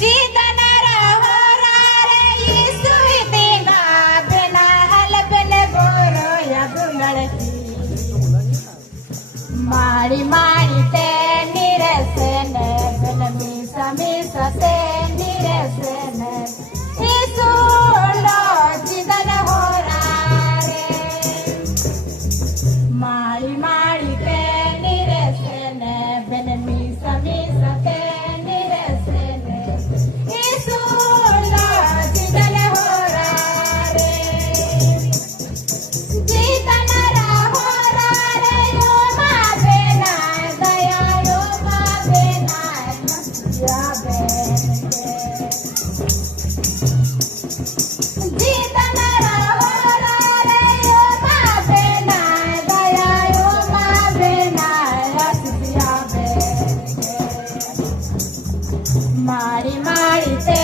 જીતનારા હોરા રે ઈસુ દેગા બેના હલબલ ગોરો યદુલડતી મારી મારી તે નિરસે ને બન મીસા મીસા તે નિરસે ને ઈસુ લો જીતન હોરા રે મારી મારી તે નિરસે ને બન મીસા મીસા તે નિરસે ને ઈસુ લો જીતન હોરા રે જીતનારા હોરા રે યો મા બેના દયા યો મા બેના યા બેન જીતનારા હોરા રે યો મા બેના દયા યો મા બેના યા બેન મારી મારી તે